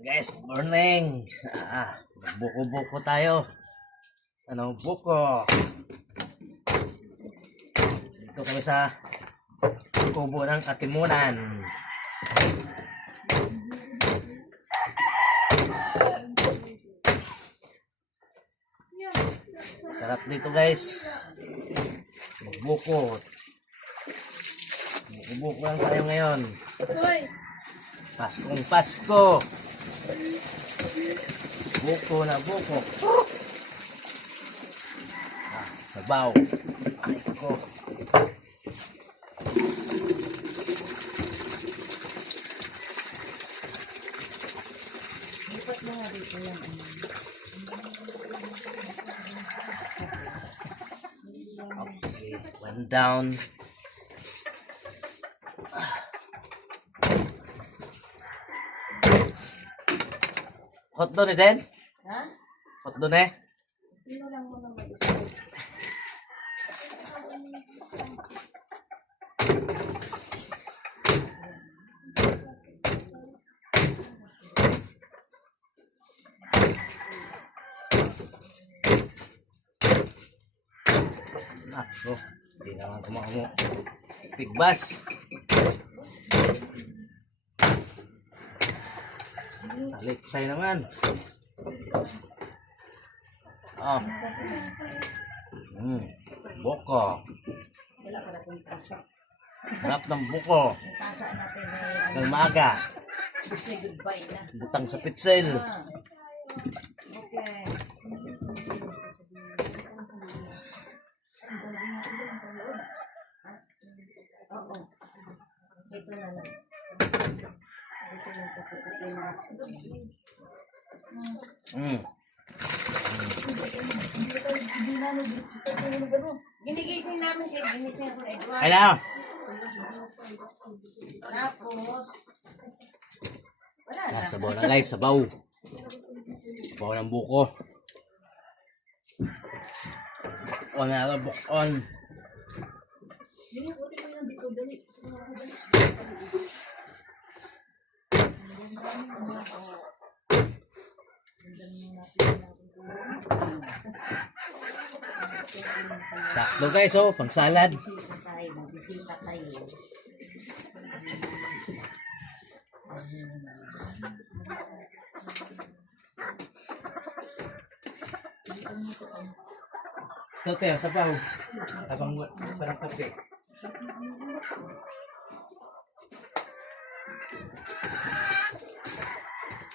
Guys, good morning. Buko-buko tayo. Buko. Dito kami sa kubo ng Katimunan. Sarap dito, guys. Buko. Buko lang tayo ngayon. Paskong Pasko. Buko na buko. Sabaw. Ay ko. Okay, one down. Hot doon din? Ha? Hot doon eh? Sino lang mo naman isa? So, hindi naman kumakamu. Pigbas. Talipsay naman. Oh. Buko. Wala ka na kung tasa. Harap ng buko. Ang tasa natin ay Ng maga. say goodbye na. Butang sa pitsil. Okay. Oo. Ito na lang. Ito yung kape-kape na. Ginigising namin kay ginising ko Edward. Ay na. Tapos, wala na. Sabaw na guys, sabaw. Sabaw ng buko. On na bukon. Sakto guys, oh, pang salad. Bisita tayo, magbisita tayo. Ito tayo, sabaw. Habang parang kape.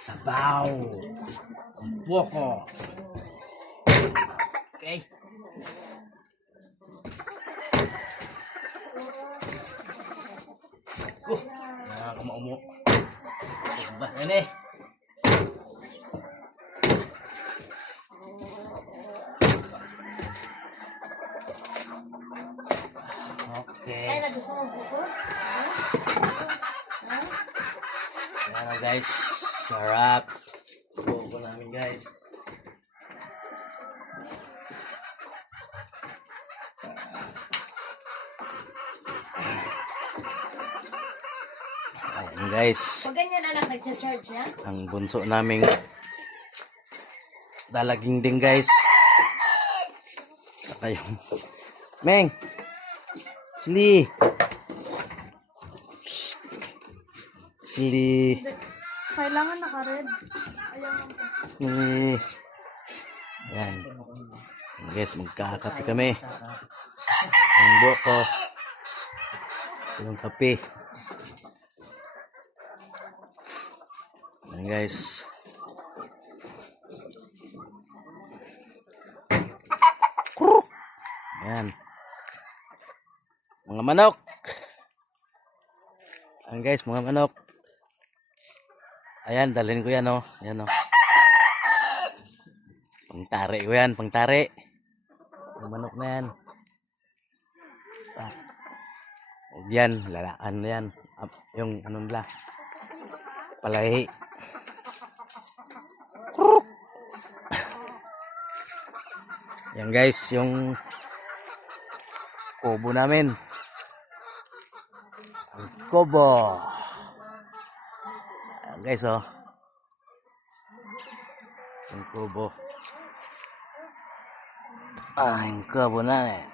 Sabaw. Ang buko. Okay. Kumaumo. Ba, yan eh. Okay. Ay, nagusto mo buko? Yan na guys. Sarap. Buko namin guys. Ayan guys. Pag ganyan anak, nag-charge niya? Ang bunso naming dalaging din guys. Saka yung Meng! Sili! Shhh. Sili! Kailangan naka-red. Sili! Ayan. Guys, magkakape kami. Ang buko. Yung kape. Ayan guys. Ayan. Mga manok. Ayan guys, mga manok. Ayan, dalhin ko yan, oh. Ayan, oh. Pangtari ko yan, pangtari. Yung manok na yan. Yan, lalakan na yan. Yung ano nila. Palahi. Yan guys, yung kubo namin. Ang kubo. Ayan guys, oh. Ang kubo. Ang kubo na eh.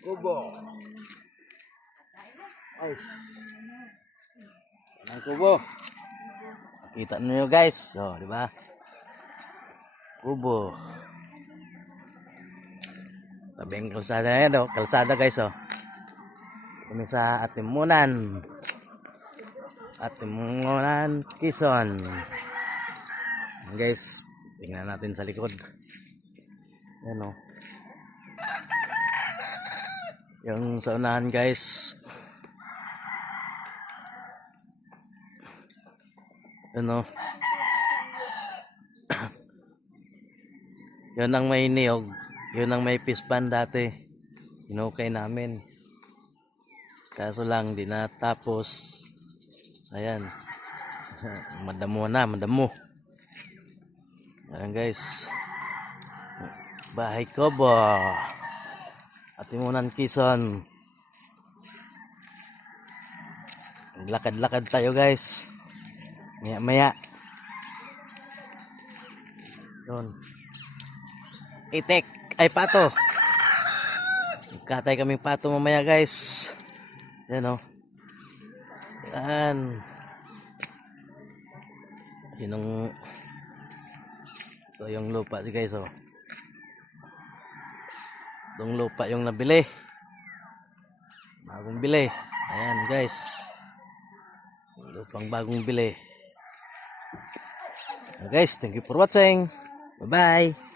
Kubo. Nice. Ang kubo. Kita niyo guys. Oh, di ba? Kubo. Tabing kalsada na yan, oh. Kalsada guys, oh. Kami sa Atimunan. Atimunan, Quezon. Guys, tingnan natin sa likod. Yan, oh. Yung sa unahan guys. Ano? Yun ang may niyog. Yun ang may pispan dati. Inukay namin. Kaso lang, di natapos. Ayan. Madamo na, madamo. Ayan guys. Bahay Kubo. Atimunan, Quezon. Lakad-lakad tayo guys. Maya-maya. Doon. Itek. Ay, pato. Katay kaming pato mamaya guys. Yan o. Yan. Yun ang... Ito yung lupa guys o. Itong lupa yung nabili. Bagong bili. Ayan guys. Lupang bagong bili. Guys, thank you for watching. Bye-bye.